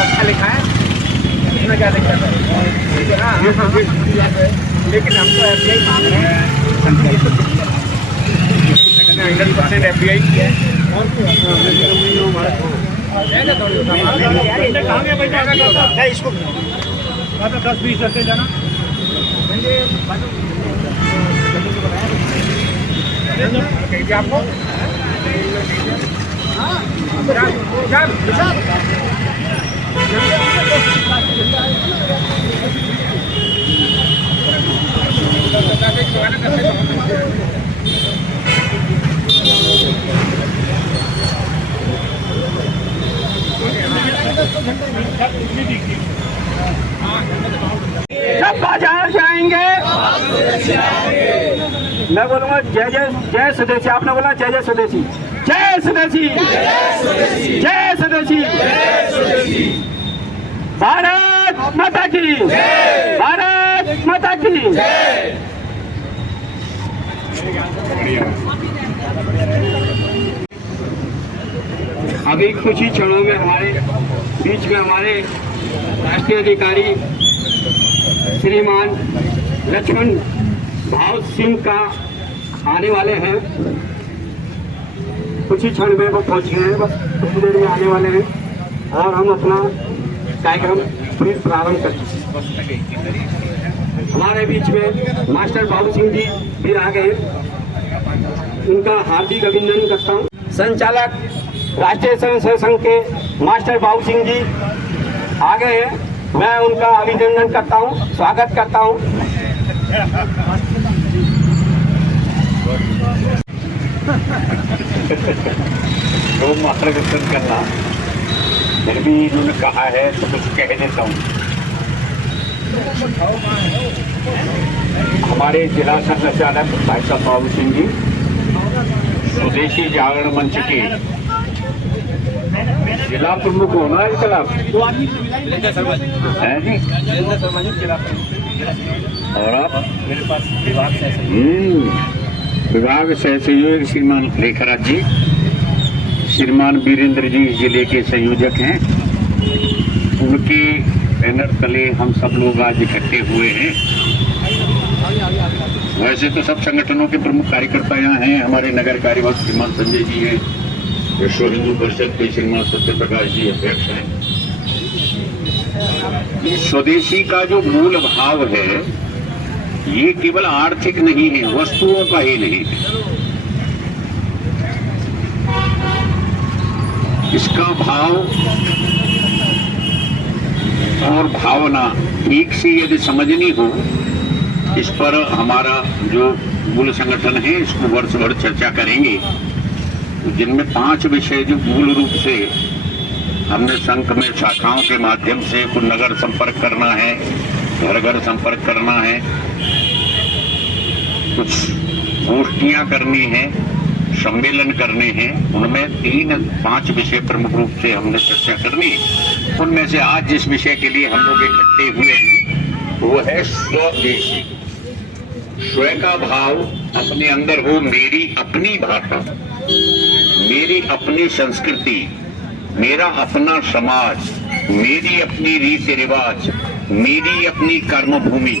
अच्छा लिखा है, इसमें क्या दिक्कत है? लेकिन हम तो एफबीआई मांग रहे हैं, 100% एफबीआई की है। और इसको 10-20 रखते जाना आपको। जब बाजार जाएंगे मैं बोलूंगा जय जय जय स्वदेशी। आपने बोला जय जय स्वदेशी, जय स्वदेशी, जय स्वदेशी। भारत माता की, भारत माता की। अभी कुछ ही क्षणों में हमारे बीच में हमारे राष्ट्रीय अधिकारी श्रीमान लक्ष्मण भाव सिंह का आने वाले हैं। कुछ ही क्षण में वो पहुंच गए हैं, बस कुछ देर में आने वाले हैं और हम अपना कार्यक्रम फिर प्रारंभ करें। हमारे बीच में मास्टर बाबू सिंह जी भी आ गए, उनका हार्दिक अभिनंदन करता हूँ। संचालक राष्ट्रीय स्वयंसेवक संघ के मास्टर बाबू सिंह जी आ गए हैं, मैं उनका अभिनंदन करता हूँ, स्वागत करता हूँ। तो मार्गदर्शन करना, फिर भी इन्होंने कहा है तो कुछ कह देता हूँ। हमारे जिला संचालक भाई साहब बाबू सिंह जी स्वदेशी जागरण मंच के जिला प्रमुख होना है कल है जी। और आप मेरे पास विभाग सह सहयोगी श्रीमान रेखाराज जी, श्रीमान वीरेंद्र जी जिले के संयोजक हैं, उनके बैनर तले हम सब लोग आज इकट्ठे हुए हैं। वैसे तो सब संगठनों के प्रमुख कार्यकर्ता यहाँ हैं। हमारे नगर कार्यवाह श्रीमान संजय जी हैं, विश्व हिंदू परिषद के श्रीमान सत्य प्रकाश जी अध्यक्ष हैं। ये स्वदेशी का जो मूल भाव है ये केवल आर्थिक नहीं है, वस्तुओं का ही नहीं है, इसका भाव और भावना ठीक से यदि समझनी हो, इस पर हमारा जो मूल संगठन है इसको वर्ष भर चर्चा करेंगे, जिनमें 5 विषय जो मूल रूप से हमने संघ में शाखाओं के माध्यम से कुछ नगर संपर्क करना है, घर घर संपर्क करना है, कुछ गोष्ठियां करनी है, सम्मेलन करने हैं, उनमें 3-5 विषय प्रमुख रूप से हमने चर्चा करनी है। उनमें से आज जिस विषय के लिए हम लोग इकट्ठे हुए हैं वो है स्वदेशी। स्व का भाव अपने अंदर हो, मेरी अपनी भाषा, मेरी अपनी संस्कृति, मेरा अपना समाज, मेरी अपनी रीति रिवाज, मेरी अपनी कर्म भूमि,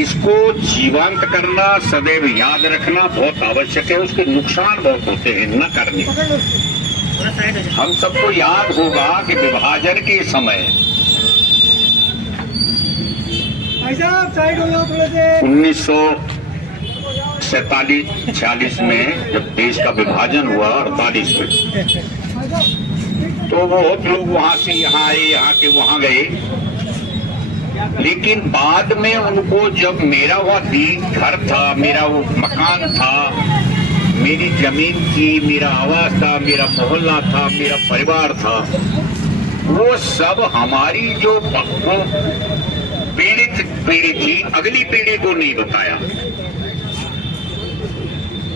इसको जीवंत करना, सदैव याद रखना बहुत आवश्यक है। उसके नुकसान बहुत होते हैं न करने। हम सबको याद होगा कि विभाजन के समय 1947-46 में जब देश का विभाजन हुआ 48 में, तो बहुत लोग वहां से यहाँ आए, यहाँ के वहां गए, लेकिन बाद में उनको जब मेरा वो घर था, मेरा वो मकान था, मेरी जमीन थी, मेरा आवास था, मेरा मोहल्ला था, मेरा परिवार था, वो सब हमारी जो पीड़ित पीढ़ी थी अगली पीढ़ी को नहीं बताया।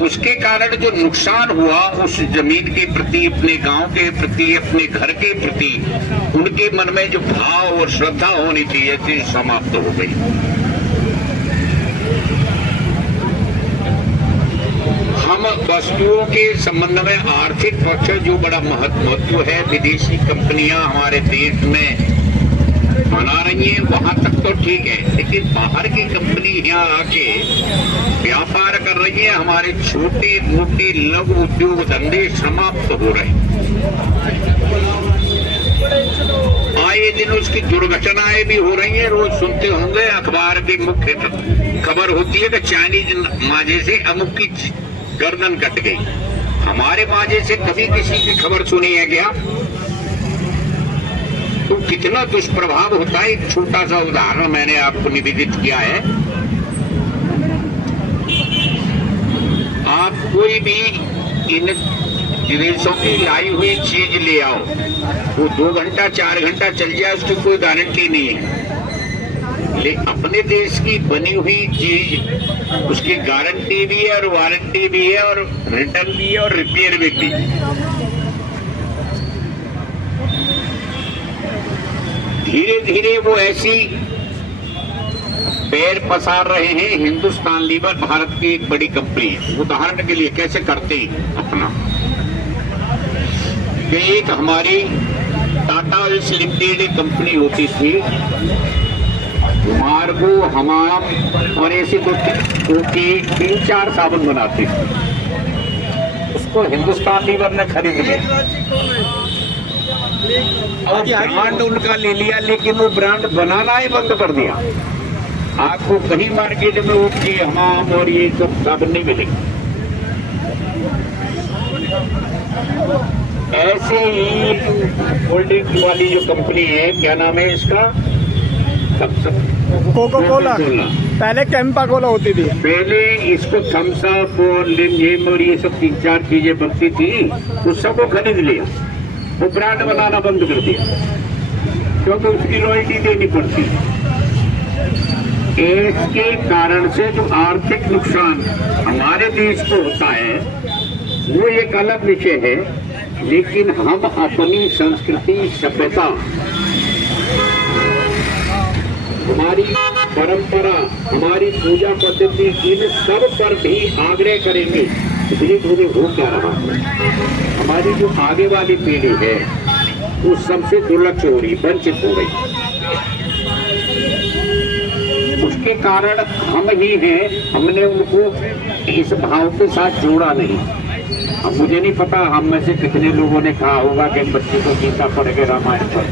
उसके कारण जो नुकसान हुआ उस जमीन के प्रति, अपने गांव के प्रति, अपने घर के प्रति उनके मन में जो भाव और श्रद्धा होनी चाहिए थी समाप्त हो गई। हम वस्तुओं के संबंध में आर्थिक पक्ष जो बड़ा महत्व है, विदेशी कंपनियां हमारे देश में बना रही हैं, वहां तक तो ठीक है, लेकिन बाहर की कंपनी यहाँ आके व्यापार कर रही है, हमारे छोटे मोटे लघु उद्योग धंधे समाप्त हो रहे हैं। आए दिन उसकी दुर्घटनाएं भी हो रही हैं। रोज सुनते होंगे अखबार की मुख्य खबर होती है कि चाइनीज माजे से अमुक की गर्दन कट गई। हमारे माजे से कभी किसी की खबर सुनी है क्या? तो कितना दुष्प्रभाव होता है। एक छोटा सा उदाहरण मैंने आपको निवेदित किया है। आप कोई भी इन विदेशों की लाई हुई चीज ले आओ, वो 2 घंटा 4 घंटा चल जाए, उसकी कोई गारंटी नहीं है। लेकिन अपने देश की बनी हुई चीज, उसकी गारंटी भी है और वारंटी भी है और रिटर्न भी है और रिपेयर भी। धीरे धीरे वो ऐसी पैर पसार रहे हैं। हिंदुस्तान लीवर भारत की एक बड़ी कंपनी है। उदाहरण के लिए कैसे करते हैं अपना, कि एक हमारी टाटा लिमिटेड कंपनी होती थी, मार्गो, हमाम और ऐसी तो 3-4 साबुन बनाते थे। उसको हिंदुस्तान लीवर ने खरीद लिया और ब्रांड उनका ले लिया, लेकिन वो ब्रांड बनाना ही बंद कर दिया। आपको कहीं मार्केट में वो हमाम और ये सब साबुन नहीं मिलेगी। ऐसे ही कोल्ड ड्रिंक वाली जो कंपनी है, क्या नाम है इसका, कोका कोला। पहले कैंपा कोला होती थी, पहले इसको थम्स अप और लिम और ये सब 3-4 चीजें बनती थी, उस सबको खरीद लिया। वो ब्रांड बनाना बंद कर दिया क्योंकि उसकी रॉयल्टी देनी पड़ती। इसके कारण से जो आर्थिक नुकसान हमारे देश को होता है वो एक अलग विषय है, लेकिन हम अपनी संस्कृति, सभ्यता, हमारी परंपरा, हमारी पूजा पद्धति, इन सब पर भी आग्रह करेंगे। धीरे धीरे हो क्या रहा है, हमारी जो आगे वाली पीढ़ी है वो सबसे दुर्लक्ष हो रही, वंचित हो रही। उसके कारण हम ही हैं, हमने उनको इस भाव के साथ जोड़ा नहीं। अब मुझे नहीं पता हम में से कितने लोगों ने कहा होगा कि बच्चे को गीता पढ़ के रामायण पढ़,